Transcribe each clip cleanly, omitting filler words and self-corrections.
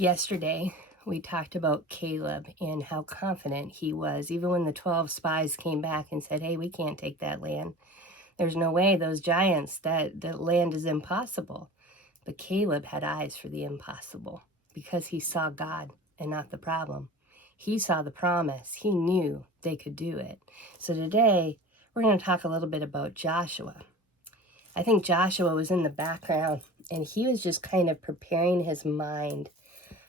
Yesterday, we talked about Caleb and how confident he was, even when the 12 spies came back and said, hey, we can't take that land. There's no way, those giants, that land is impossible. But Caleb had eyes for the impossible because he saw God and not the problem. He saw the promise. He knew they could do it. So today, we're going to talk a little bit about Joshua. I think Joshua was in the background and he was just kind of preparing his mind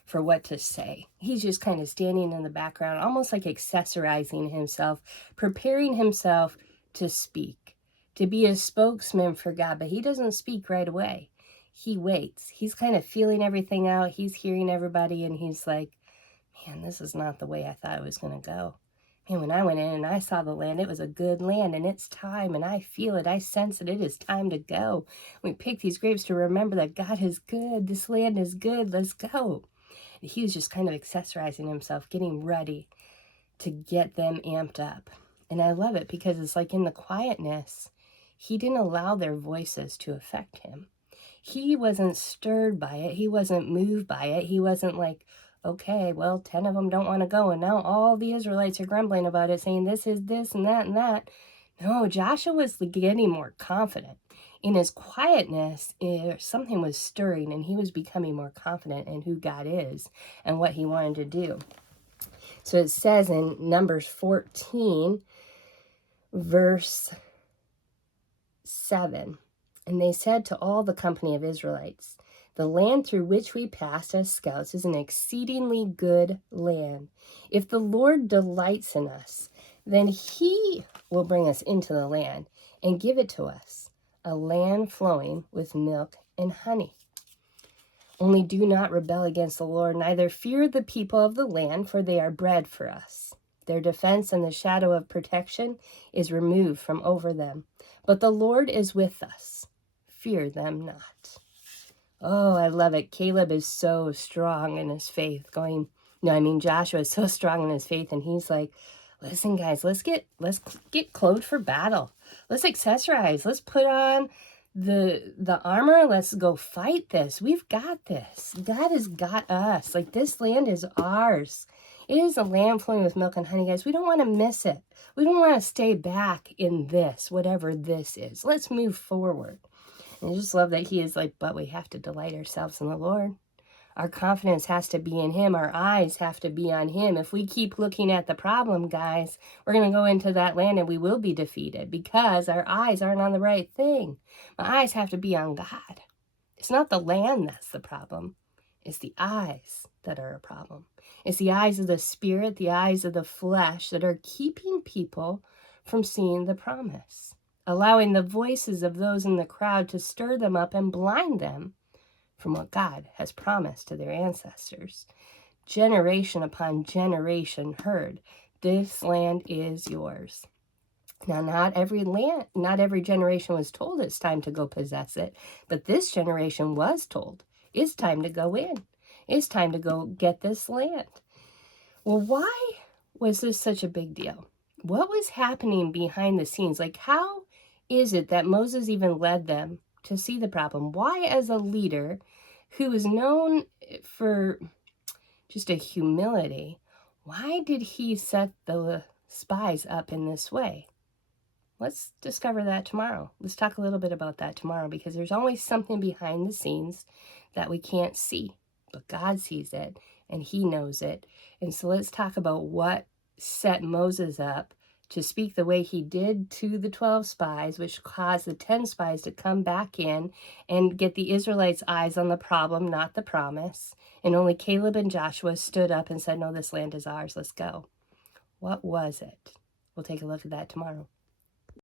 for what to say. He's just kind of standing in the background, almost like accessorizing himself, preparing himself to speak, to be a spokesman for God, but he doesn't speak right away. He waits. He's kind of feeling everything out. He's hearing everybody, and he's like, man, this is not the way I thought it was going to go. And when I went in and I saw the land, it was a good land, and it's time, and I feel it. I sense it. It is time to go. We pick these grapes to remember that God is good. This land is good. Let's go. He was just kind of accessorizing himself, getting ready to get them amped up. And I love it because it's like in the quietness, he didn't allow their voices to affect him. He wasn't stirred by it. He wasn't moved by it. He wasn't like, okay, well, 10 of them don't want to go. And now all the Israelites are grumbling about it, saying this is this and that and that. No, Joshua was getting more confident. In his quietness, something was stirring, and he was becoming more confident in who God is and what he wanted to do. So it says in Numbers 14, verse 7, and they said to all the company of Israelites, the land through which we passed as scouts is an exceedingly good land. If the Lord delights in us, then he will bring us into the land and give it to us, a land flowing with milk and honey. Only do not rebel against the Lord, neither fear the people of the land, for they are bread for us. Their defense and the shadow of protection is removed from over them. But the Lord is with us. Fear them not. Oh, I love it. Caleb is so strong in his faith. Joshua is so strong in his faith, and he's like, listen, guys, let's get clothed for battle. Let's accessorize. Let's put on the armor. Let's go fight this. We've got this. God has got us. Like, this land is ours. It is a land flowing with milk and honey, guys. We don't want to miss it. We don't want to stay back in this, whatever this is. Let's move forward. And I just love that he is like, but we have to delight ourselves in the Lord. Our confidence has to be in him. Our eyes have to be on him. If we keep looking at the problem, guys, we're going to go into that land and we will be defeated because our eyes aren't on the right thing. My eyes have to be on God. It's not the land that's the problem. It's the eyes that are a problem. It's the eyes of the spirit, the eyes of the flesh that are keeping people from seeing the promise, allowing the voices of those in the crowd to stir them up and blind them from what God has promised to their ancestors. Generation upon generation heard, this land is yours. Now, not every generation was told it's time to go possess it, but this generation was told it's time to go in. It's time to go get this land. Well, why was this such a big deal? What was happening behind the scenes? Like, how is it that Moses even led them to see the problem? Why, as a leader who is known for just a humility, why did he set the spies up in this way? Let's discover that tomorrow. Let's talk a little bit about that tomorrow, because there's always something behind the scenes that we can't see, but God sees it and he knows it. And so let's talk about what set Moses up to speak the way he did to the 12 spies, which caused the 10 spies to come back in and get the Israelites' eyes on the problem, not the promise. And only Caleb and Joshua stood up and said, no, this land is ours. Let's go. What was it? We'll take a look at that tomorrow.